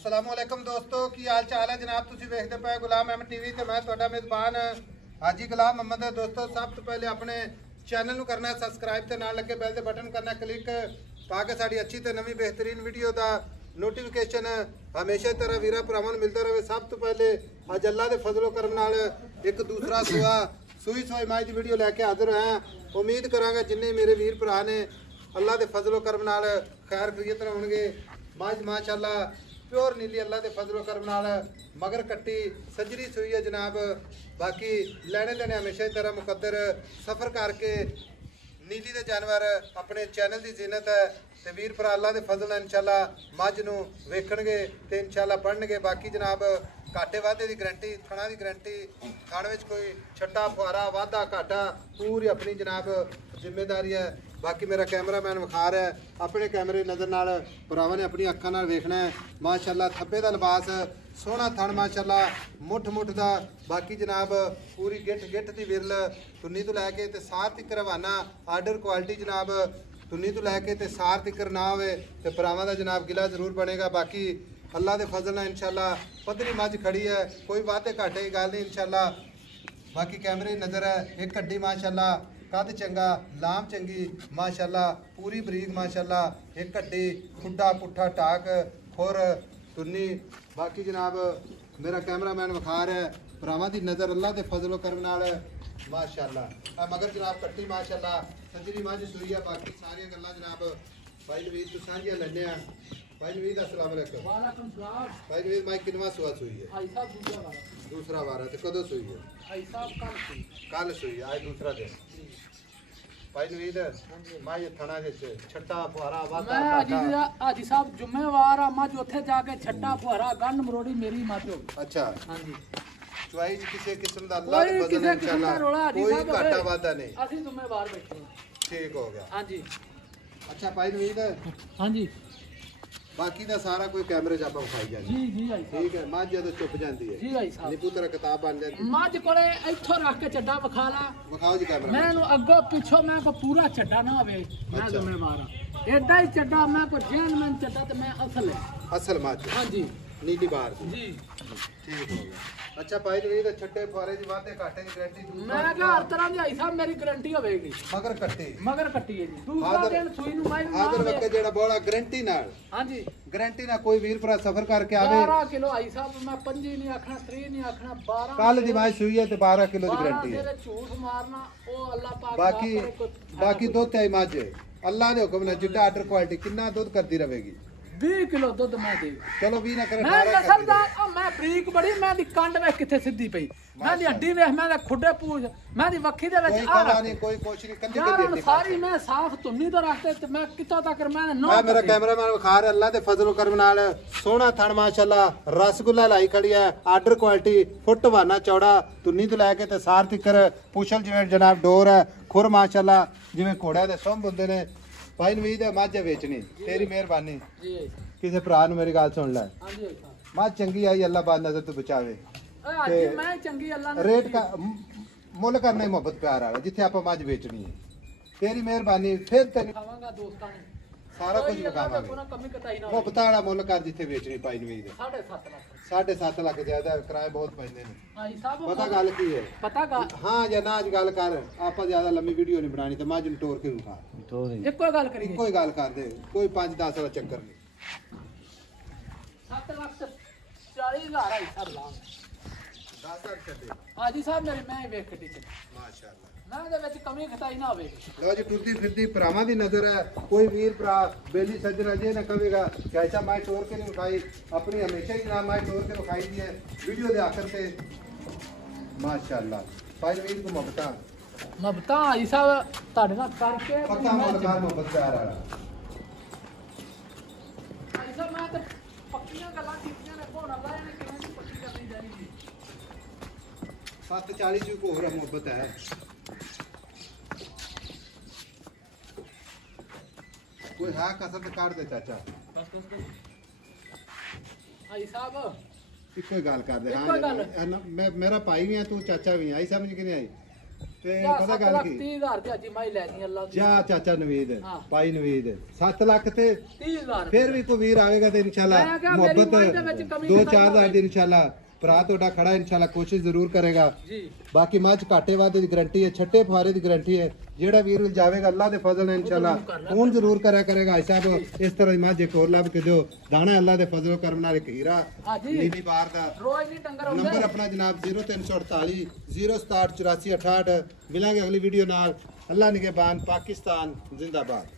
अस्सलामुअलैकुम दोस्तों की हाल चाल है जनाब। तुसी वेखदे पे गुलाम अहमद टीवी ते मैं तुहाडा मेज़बान हाजी गुलाम मोहम्मद है। दोस्तों सब तो पहले अपने चैनल नूं करना सबसक्राइब ते नाल लगे बैल दे बटन करना क्लिक ताकि साडी अच्छी ते नवी बेहतरीन वीडियो दा नोटिफिकेशन हमेशा तरह वीरा भरावां नूं मिलता रहे। सब तो पहले अज अल्लाह दे फजलो करम नाल एक दूसरा सूई सवाई माई दी वीडियो लैके हाजिर होया। उम्मीद करांगा जिन्ने मेरे वीर भरा ने अल्लाह दे फजलो करम नाल खैर खरीत होणगे। मझ माशाअल्लाह प्योर नीली अल्लाह के फजलो करम नाल मगर कट्टी सजरी सूई है जनाब। बाकी लैने देने हमेशा की तरह मुकद्दर सफ़र करके नीली के जानवर अपने चैनल की जीनत है तो वीर भरा अल्लाह के फजल इंशाल्लाह मझ नूं वेखणगे ते इंशाल्लाह पढ़नगे। बाकी जनाब घाटे वाधे की गारंटी, थणा की गारंटी, थण विच कोई छट्टा फुआरा वाधा घाटा पूरी अपनी जनाब जिम्मेदारी है। बाकी मेरा कैमरामैन विखा रहा है अपने कैमरे नज़र नाल भरावां ने अपनी अखां नाल वेखना है। माशाअल्लाह थब्बे दा लिबास सोहना थण माशाअल्लाह मुठ मुठ दा। बाकी जनाब पूरी गिट्ठ दी विरल तुन्नी तो लैके ते सार तिक रवाना आर्डर क्वालिटी जनाब तुन्नी तो लैके ते सार तिकर ना होवे ते भरावां दा जनाब गिला जरूर बनेगा। बाकी अल्लाह दे फजल नाल इंशाल्लाह पद्धरी मझ खड़ी है, कोई वाधे घाटे की गल नहीं इंशाल्लाह। बाकी कैमरे नज़र है एक हड्डी माशाअल्लाह कद चंगा लाम चंगी माशाअल्लाह पूरी बरीक माशाअल्लाह एक हड्डी खुड्डा पुट्ठा टाक खुर तुन्नी। बाकी जनाब मेरा कैमरामैन विखा रहा है भरावां दी नज़र अल्लाह के फजलो करम नाल माशाअल्लाह। मगर जनाब कट्टी माशाअल्लाह सजरी मझ सूई है। बाकी सारियां गल्लां जनाब भाई नवीद तो साझियां लैने आ। भाई नवीद अस्सलाम वालेकुम। वालेकुम सलाम। भाई नवीद माई किनवा सुआ सूई है? भाई साहब दूसरा वार है तो कदों सूई है? भाई साहब कल सूई है, आज दूसरा दिन। भाई नवीद माई थणा विच छट्टा फुआरा वाधा मैं हाजी साहब जुम्मेवार आ। मझ उत्थे जाके छट्टा फुआरा गंढ मरोड़ी मेरी मझ हो। अच्छा हां जी चुआई किसी किस्म दा अल्लाह दे फजल इंशाल्लाह कोई घाटा वाधा नहीं। असि जुम्मेवार बैठे ठीक हो गया। हां जी अच्छा भाई नवीद हां जी बाकी दा सारा कोई कैमरे च आपां विखाई जांदी। जी जी भाई ठीक है मझ जदों चुप जांदी है जी भाई साहब नीपू तेरा किताब बन जाती मझ कोले इथों रख के चड्डा विखा ला विखाओ जी कैमरा मैं अगो पिछो मैं को पूरा चड्डा ना होवे मैं जुम्मेवार आ। एडा ही चड्डा मैं को जेनमैन चड्डा ते मैं असल मझ हां जी नीली बार जी ठीक हो गया। अच्छा भाई नवीद छट्टे फुआरे दी वाधे घाटे दी गारंटी मैं क्या हर तरह दी भाई साहब मेरी गारंटी होवेगी मगर कट्टी है जी। दूसरा दिन सुई नु मैं आदर वक्के जेड़ा बोला गारंटी नाल हां जी गारंटी ना कोई वीर भरा सफर करके आवे 12 किलो आई साहब मैं 5 नहीं आखना 3 नहीं आखना 12 कल दी माई सुई है ते 12 किलो दी गारंटी है। झूठ मारना ओ अल्लाह पाक बाकी दुध ते मझ अल्लाह दे हुक्म नाल जिड्डा आर्डर क्वालिटी कितना दुध करदी रहेगी 20 किलो दुध मैं दे चलो 20 ना करे मैं नसलदार मैं बरीक बड़ी मैं दी कंड वे किथे सिद्धी पई मैं दी हड्डी वे मैं खुडे पूछ मैं दी वक्खी दे विच आ नहीं कोई कोशिश नहीं कंदी कर दी सारी मैं साफ तुन्नी तो रखते ते मैं कितो तक मैं नो मेरा कैमरामैन विखा रहा अल्लाह दे फजल करम नाल सोहना थण माशाअल्लाह रसगुल्ला लाई खड़ी है आर्डर क्वालिटी फुट वाना चौड़ा तुन्नी तो लैके ते सार तिकर पुछल जिवें जनाब डोर है खुर माशाअल्लाह जिवें घोड़ा दे सुंभ हुंदे ने। भाई नवीद है मझ वेचनी तेरी मेहरबानी किसी भरा नूं मेरी गल सुन लै मझ चंगी आई अल्लाह बाद नजर तो बचावे रेट का मुल करना ही मोहब्बत प्यार वाला जिथे आप मझ बेचनी है तेरी मेहरबानी फिर तेरी सारा कुछ विखावांगे मुफ्त वाला मुल कर जिथे बेचनी। भाई नवीद 7.5 लाख ज्यादा किराए बहुत पैंदे ने पता गल की है पता हाँ या ना अज गल कर आप ज्यादा लंबी वीडियो नहीं बनानी तो मझ नूं टोर के विखा इक्को गल करिए इक्को ही गल कर दे कोई 5-10 वाला चक्कर नहीं। 7,40,000 आई सब लांग 10 छड्डे हाजी साहब मेरी मैं वेख दी माशाअल्लाह ना दे विच कमी खताई ना होवे। लो जी टुरदी फिरदी भरावां दी नजर है कोई वीर भरा बेली सज्जन अजे ना कहेगा कि ऐसा मैं टोर के नहीं विखाई अपनी हमेशा ही जनाब मैं टोर के विखाई दी है वीडियो दे आखिर से माशाअल्लाह। भाई वीर को मोहब्बत आई साहब ਤੁਹਾਡੇ ਨਾਲ ਕਰਕੇ पक्का मुलाकात मोहब्बत प्यार वाला आई साहब मैं तो पक्कीਆਂ ਗੱਲਾਂ ਕੀਤੀਆਂ ਨੇ ਕੋਣ ਅੱਲਾ ਨੇ ਕਿਵੇਂ ਦੀ ਪੱਕੀ ਕਰਨੀ ਚਾਹੀਦੀ 740 ਦੀ को होर मोहब्बत है। कोई है कसर तो काट दे चाचा आई साहब इको ही गल कर दे। हाँ मैं मेरा भाई भी है तू चाचा भी है आई समझ कि नहीं आई ਤੇ ਯਾ ਪਤਾ 7 ਗੱਲ ਲੱਖ ਕੀ 30,000 ਦੀ ਅੱਜ ਮੈਂ ਹੀ ਲੈਣੀ ਅੱਲਾ ਦੀ ਜਾ ਚਾਚਾ ਨਵੀਦ ਹਾਂ। ਭਾਈ ਨਵੀਦ 7 ਲੱਖ ਤੇ 30,000 ਫਿਰ ਵੀ ਕੋਈ ਵੀਰ ਆਵੇਗਾ ਤੇ ਇਨਸ਼ਾਅੱਲਾ ਮੈਂ ਕਿਹਾ ਮੇਰੀ ਮੁਹੱਬਤ ਉਮਰ ਦੇ ਵਿੱਚ ਕਮੀ 2-4 ਹਜ਼ਾਰ ਦੀ ਇਨਸ਼ਾਅੱਲਾ ਭਰਾ ਤੁਹਾਡਾ ਖੜਾ ਇਨਸ਼ਾਅੱਲਾ ਕੋਸ਼ਿਸ਼ ਜ਼ਰੂਰ ਕਰੇਗਾ ਜੀ ਬਾਕੀ ਮੱਝ ਘਾਟੇ ਵਾਦੇ ਦੀ ਗਾਰੰਟੀ ਹੈ ਛੱਟੇ ਫੁਆਰੇ ਦੀ ਗਾਰੰਟੀ ਹੈ ਜਿਹੜਾ ਵੀਰ ਵੀ ਜਾਵੇਗਾ ਅੱਲਾ ਦੇ ਫਜ਼ਲ ਨਾਲ ਇਨਸ਼ਾਅੱਲਾ ਫੋਨ ਜ਼ਰੂਰ ਕਰਿਆ ਕਰੇਗਾ ਭਾਈ ਸਾਹਿਬ ਇਸ ਤਰ੍ਹਾਂ ਦੀ ਮੱਝ ਇੱਕ ਹੋਰ ਲੱਭ ਕੇ ਦਿਓ ਦਾਣਾ ਅੱਲਾ ਦੇ ਫਜ਼ਲ ਕਰਮ ਨਾਲ ਇੱਕ ਹੀਰਾ ਹਾਂ ਜੀ ਨੀਵੀਂ ਬਾਰ ਦਾ ਰੋਜ਼ ਨਹੀਂ ਡੰਗਰ ਆਉਂਦੇ ਨੰਬਰ ਆਪਣਾ ਜਨਾਬ 0348 067 84 68 ਮਿਲਾਂਗੇ ਅਗਲੀ ਵੀਡੀਓ ਨਾਲ ਅੱਲਾ ਨਿਗਹਿਬਾਨ ਪਾਕਿस्तान जिंदाबाद।